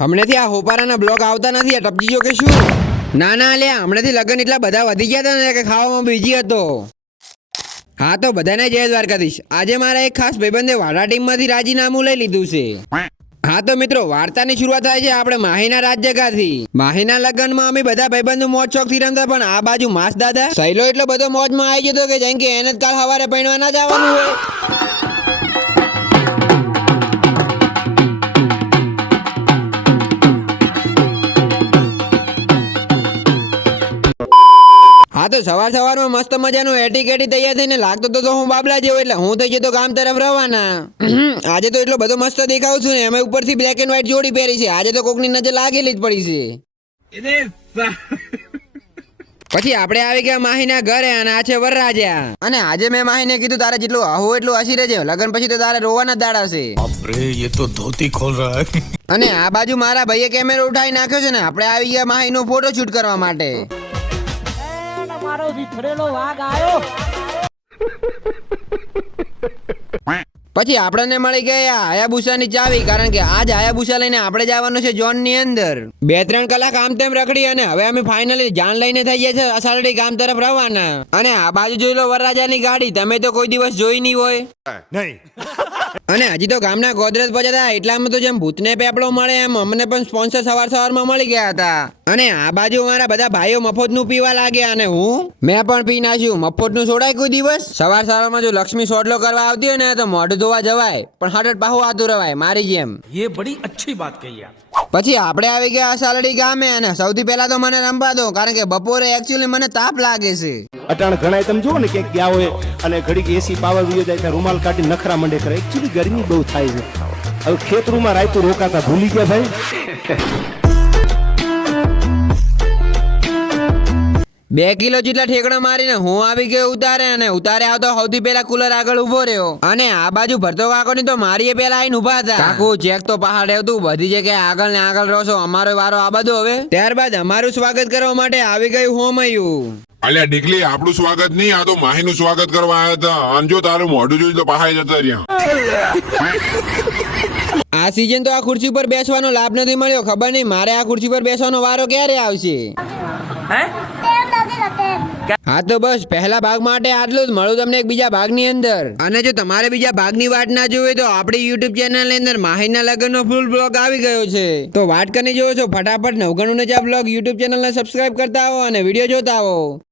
હમણાંથી આ હોપારાના બ્લોગ આવતા નથી. આ ટપજી જો કે શું? ના ના લે, હમણાંથી લગ્ન એટલા બધા વધી ગયા હતા ને કે ખાવામાં બીજી હતો. હા તો બધાને જય દ્વારકાધીશ. આજે મારા એક ખાસ ભાઈબંધે વાડા ટીમમાંથી રાજીનામું લઈ લીધું છે. હા તો મિત્રો, વાર્તાની શરૂઆત થાય છે આપણે માહીના રાજ જગાથી. માહીના લગ્નમાં અમે બધા ભાઈબંધો મોજ શોખથી રમતા, પણ આ બાજુ માસ દાદા સહેલો એટલો બધો મોજમાં આવી જતો કે જેમ કે એને જ કાલ સવારે પૈણવા ના જવાનું હોય. હા તો સવાર સવારમાં મસ્ત મજાનું એટીકેટી તૈયાર થઈને લાગતો તો હું બાબલા જેવો, એટલે હું થઈ જતો ગામ તરફ રવાના. આજે તો એટલો બધો મસ્ત દેખાવ છું ને, એમાં ઉપરથી બ્લેક એન્ડ વ્હાઈટ જોડી પહેરી છે. આજે તો કોકની નજર લાગેલી જ પડી છે. પછી આપણે આવી ગયા માહીના ઘરે અને આ છે વરરાજા. અને આજે મેં માહીને કીધું તારે જેટલું આવું એટલું હસી રહેજે, લગન પછી તો તારે રોવાના જ દાડ આવશે. અરે ये तो धोती खोल रहा है. અને આ બાજુ મારા ભાઈએ કેમેરો ઉઠાવી નાખ્યો છે ને આપણે આવી ગયા માહીનો ફોટો શૂટ કરવા માટે. મારો વિખરેલો વાઘ આવ્યો. પછી આપણને મળી ગયા હાયાબુસાની ચાવી, કારણ કે આજ હાયાબુસા લઈને આપણે જવાનું છે ઝોનની અંદર. 2-3 કલાક આમ તેમ રખડી અને હવે અમે ફાઇનલી જાન લઈને થઈ ગયા છે અસાલડી ગામ તરફ રવાના. અને આ બાજુ જોઈ લો વરરાજાની ગાડી, તમે તો કોઈ દિવસ જોઈ નહીં હોય. नहीं. અને હજી તો ગામના ગોદરેજ પહોંચ્યા એટલામાં તો જેમ ભૂતને પેપડો મળે એમ અમને પણ સ્પોન્સર સવારમાં મળી ગયા હતા. અને આ બાજુ મારા બધા ભાઈઓ મફતનું પીવા લાગ્યા અને મેં પણ પી નાખ્યું. મફતનું છોડાય કોઈ દિવસ? સવારમાં જો લક્ષ્મી સોડલો કરવા આવતી હોય ને તો મોઢું ધોવા જવાય, પણ હટટ પાહું આતું રવાય મારી જેમ. ये बड़ी अच्छी बात कही आप. પછી આપણે આવી ગયા સાલડી ગામે અને સૌથી પહેલા તો મને રમવા દો, કારણ કે બપોરે એકચ્યુઅલી મને તાપ લાગે છે. અટાણ ઘણા તમે જુઓ ને ક્યાંક ગયા હોય અને ઘડીક એસી પાવર વિયો જાય ત્યાં રૂમાલ કાઢી નખરા મંડે કરે. એકચ્યુઅલી ગરમી બહુ થાય છે. હવે ખેતરૂમાં રાયતું રોકાતા ભૂલી ગયા ભાઈ. 2 કિલો જેટલા ઠેકડા મારીને હું આવી ગયો ઉતારે, અને ઉતારે આવતો સૌથી પહેલા કુલર આગળ ઉભો રહ્યો. અને આ બાજુ ભરતો કાકો ની તો મારીએ પહેલા આવીને ઉભા હતા. કાકુ ચેક તો પહાડ આવતું, બધી જગ્યાએ આગળ ને આગળ રહો છો, અમારો વારો આ બધો હવે. ત્યારબાદ અમારું સ્વાગત કરવા માટે આવી ગયું હોમયું. અલ્યા ડીકલી, આપણું સ્વાગત નહીં, આ તો માહીનું સ્વાગત કરવા આવ્યા હતા. અને જો તારું મોઢું જોઈ તો પહાઈ જતા રહ્યા. આ સીઝન તો આ ખુરશી પર બેસવાનો લાભ નથી મળ્યો. ખબર નહીં મારે આ ખુરશી પર બેસવાનો વારો ક્યારે આવશે. હા તો બસ પહેલા ભાગ માટે આટલું જ. મળું તમને એક બીજા ભાગની અંદર. અને જો તમારે બીજા ભાગની વાટ ના જોવી તો આપણી યુટ્યુબ ચેનલની અંદર માહીના લગ્નનો ફૂલ બ્લોગ આવી ગયો છે, તો વાટ કરીને જોવો છો ફટાફટ 99 બ્લોગ યુટ્યુબ ચેનલને સબસ્ક્રાઇબ કરતા આવો અને વિડીયો જોતા આવો.